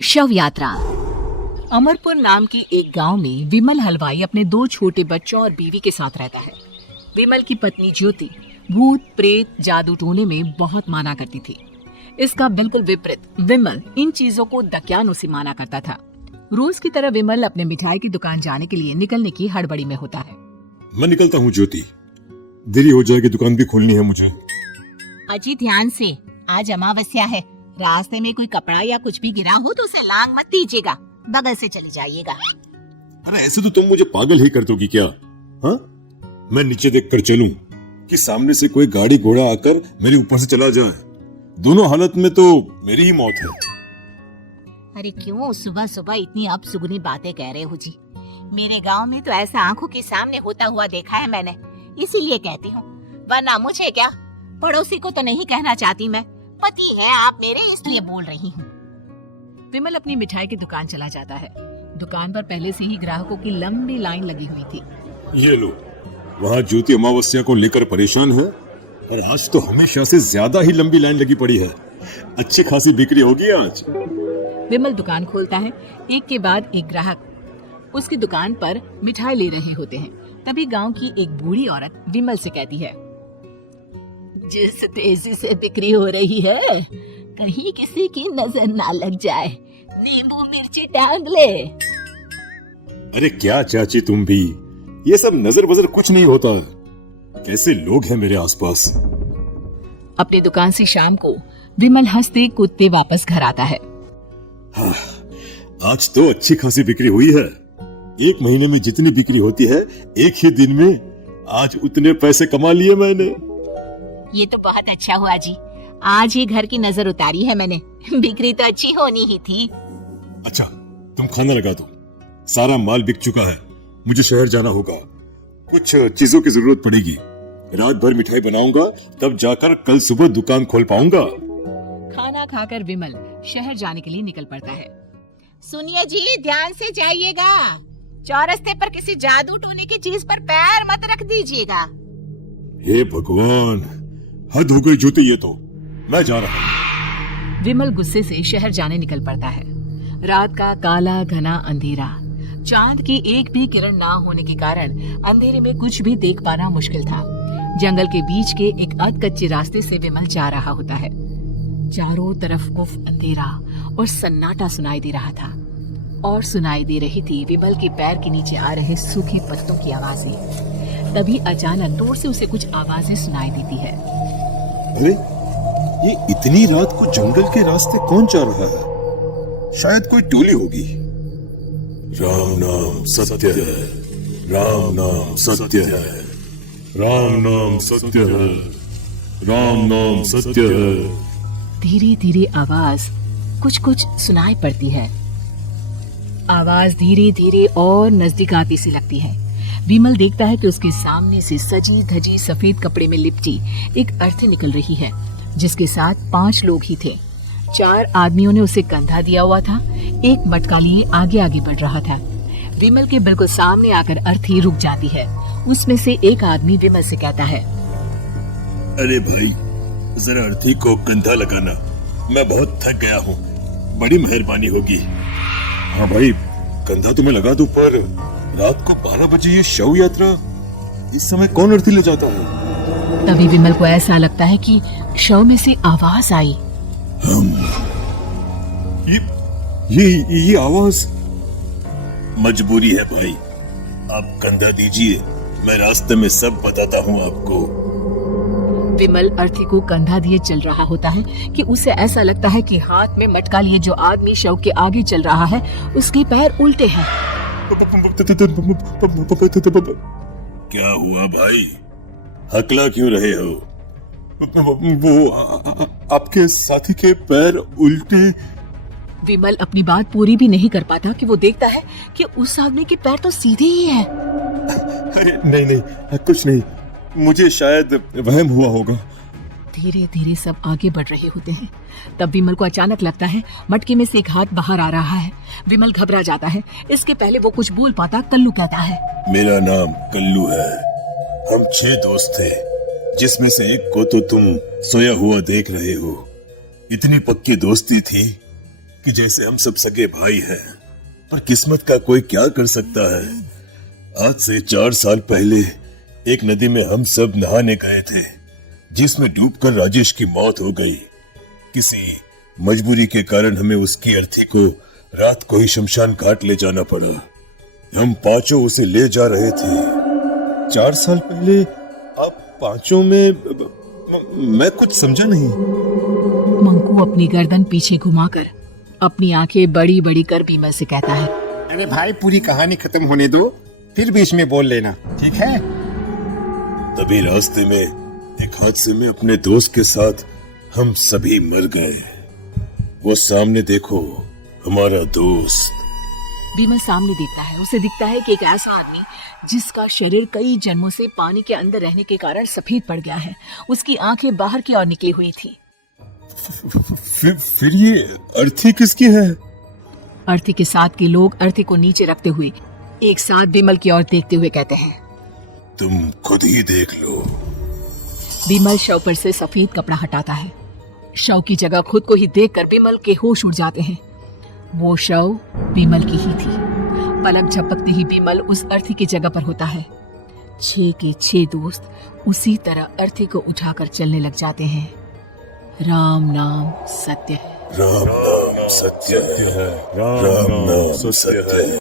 शव यात्रा। अमरपुर नाम के एक गांव में विमल हलवाई अपने 2 छोटे बच्चों और बीवी के साथ रहता है। विमल की पत्नी ज्योति भूत प्रेत जादू टोने में बहुत माना करती थी। इसका बिल्कुल विपरीत विमल इन चीजों को दकियानों से माना करता था। रोज की तरह विमल अपने मिठाई की दुकान जाने के लिए निकलने की हड़बड़ी में होता है। मैं निकलता हूँ ज्योति, देरी हो जाएगी, दुकान भी खोलनी है मुझे। अजी ध्यान से, आज अमावस्या है। रास्ते में कोई कपड़ा या कुछ भी गिरा हो तो उसे लांग मत दीजिएगा, बगल से चले जाइएगा। अरे ऐसे तो तुम मुझे पागल ही कर दोगी क्या? हाँ, मैं नीचे देख कर चलूं कि सामने से कोई गाड़ी घोड़ा आकर मेरे ऊपर से चला जाए? दोनों हालत में तो मेरी ही मौत है। अरे क्यों सुबह सुबह इतनी अपसुगनी बातें कह रहे हो जी? मेरे गांव में तो ऐसा आंखों के सामने होता हुआ देखा है मैंने, इसीलिए कहती हूँ। वरना मुझे क्या, पड़ोसी को तो नहीं कहना चाहती मैं, पति है आप मेरे, इसलिए बोल रही हूँ। विमल अपनी मिठाई की दुकान चला जाता है। दुकान पर पहले से ही ग्राहकों की लंबी लाइन लगी हुई थी। ये लो, वहाँ ज्योति अमावस्या को लेकर परेशान है और आज तो हमेशा से ज्यादा ही लंबी लाइन लगी पड़ी है। अच्छी खासी बिक्री होगी आज। विमल दुकान खोलता है। एक के बाद एक ग्राहक उसकी दुकान पर मिठाई ले रहे होते हैं। तभी गांव की एक बूढ़ी औरत विमल से कहती है, जिस तेजी से बिक्री हो रही है, कहीं किसी की नजर ना लग जाए, नींबू मिर्ची टांग ले। अरे क्या चाची तुम भी, ये सब नजर बजर कुछ नहीं होता। कैसे लोग हैं मेरे आसपास। अपनी दुकान से शाम को विमल हंसते कूदते वापस घर आता है। हाँ, आज तो अच्छी खासी बिक्री हुई है। एक महीने में जितनी बिक्री होती है, एक ही दिन में आज उतने पैसे कमा लिए मैंने। ये तो बहुत अच्छा हुआ जी, आज ही घर की नजर उतारी है मैंने। बिक्री तो अच्छी होनी ही थी। अच्छा, तुम खाना लगा दो, सारा माल बिक चुका है। मुझे शहर जाना होगा, कुछ चीजों की जरूरत पड़ेगी। रात भर मिठाई बनाऊंगा, तब जाकर कल सुबह दुकान खोल पाऊंगा। खाना खाकर विमल शहर जाने के लिए निकल पड़ता है। सुनिए जी, ध्यान से जाइएगा, चौरस्ते पर किसी जादू टोने की चीज पर पैर मत रख दीजिएगा। हे भगवान, हद हो गई ज्योति, ये तो मैं जा रहा हूँ। विमल गुस्से से शहर जाने निकल पड़ता है। रात का काला घना अंधेरा, चांद की एक भी किरण ना होने के कारण अंधेरे में कुछ भी देख पाना मुश्किल था। जंगल के बीच के एक अध कच्चे रास्ते से विमल जा रहा होता है। चारों तरफ उफ अंधेरा और सन्नाटा सुनाई दे रहा था, और सुनाई दे रही थी विमल के पैर के नीचे आ रहे सूखे पत्तों की आवाजें। तभी अचानक दूर से उसे कुछ आवाजें सुनाई देती है। अरे, ये इतनी रात को जंगल के रास्ते कौन जा रहा है? शायद कोई टोली होगी। राम नाम सत्य है, राम नाम सत्य है, राम नाम सत्य है, राम नाम सत्य है। धीरे धीरे आवाज कुछ कुछ सुनाई पड़ती है। आवाज धीरे धीरे और नजदीक आती सी लगती है। विमल देखता है कि उसके सामने से सजी धजी सफेद कपड़े में लिपटी एक अर्थी निकल रही है, जिसके साथ 5 लोग ही थे। 4 आदमियों ने उसे कंधा दिया हुआ था। एक मटका लिए आगे आगे बढ़ रहा था। विमल के बिल्कुल सामने आकर अर्थी रुक जाती है। उसमें से एक आदमी विमल से कहता है, अरे भाई, जरा अर्थी को कंधा लगाना, मैं बहुत थक गया हूँ, बड़ी मेहरबानी होगी। हाँ भाई, कंधा तो मैं लगा दूं, पर रात को 12 बजे ये शव यात्रा, इस समय कौन अर्थी ले जाता है? तभी विमल को ऐसा लगता है कि शव में से आवाज आई। ये आवाज। मजबूरी है भाई, आप कंधा दीजिए, मैं रास्ते में सब बताता हूँ आपको। विमल अर्थी को कंधा दिए चल रहा होता है कि उसे ऐसा लगता है कि हाथ में मटका लिए जो आदमी शव के आगे चल रहा है, उसके पैर उल्टे हैं। क्या हुआ भाई, हकला क्यों रहे हो? वो आपके साथी के पैर उल्टे। विमल अपनी बात पूरी भी नहीं कर पाता कि वो देखता है कि उस आदमी के पैर तो सीधे ही हैं। अरे नहीं, कुछ नहीं, मुझे शायद वहम हुआ होगा। धीरे धीरे सब आगे बढ़ रहे होते हैं। तब विमल को अचानक लगता है मटके में से एक हाथ बाहर आ रहा है। विमल घबरा जाता है। इसके पहले वो कुछ बोल पाता, कल्लू कहता है, मेरा नाम कल्लू है, हम 6 दोस्त थे, जिसमें से एक को तो तुम सोया हुआ देख रहे हो। इतनी पक्की दोस्ती थी कि जैसे हम सब सगे भाई हैं, पर किस्मत का कोई क्या कर सकता है। आज से 4 साल पहले एक नदी में हम सब नहाने गए थे, जिसमें डूबकर राजेश की मौत हो गई। किसी मजबूरी के कारण हमें उसकी अर्थी को रात को ही शमशान घाट ले जाना पड़ा। हम पांचों उसे ले जा रहे थे। 4 साल पहले आप पांचों में मैं कुछ समझा नहीं। मंकू अपनी गर्दन पीछे घुमाकर अपनी आंखें बड़ी बड़ी कर बीमल से कहता है, अरे भाई पूरी कहानी खत्म होने दो, फिर बीच में बोल लेना, ठीक है? तभी रास्ते में एक हादसे में अपने दोस्त के साथ हम सभी मर गए। वो सामने देखो, हमारा दोस्त। बीमल सामने देखता है। उसे दिखता है कि एक ऐसा आदमी जिसका शरीर कई जन्मों से पानी के अंदर रहने के कारण सफेद पड़ गया है, उसकी आंखें बाहर की ओर निकली हुई थी। फिर ये अर्थी किसकी है? अर्थी के साथ के लोग अर्थी को नीचे रखते हुए एक साथ बीमल की ओर देखते हुए कहते हैं, तुम खुद ही देख लो। बीमल शव पर से सफेद कपड़ा हटाता है। शव की जगह खुद को ही देखकर बीमल के होश उड़ जाते हैं। वो शव बीमल की ही थी। पलक झपकते ही बीमल उस अर्थी की जगह पर होता है। 6 के 6 दोस्त उसी तरह अर्थी को उठाकर चलने लग जाते हैं। राम नाम सत्य है। राम नाम सत्य है। राम नाम सत्य है।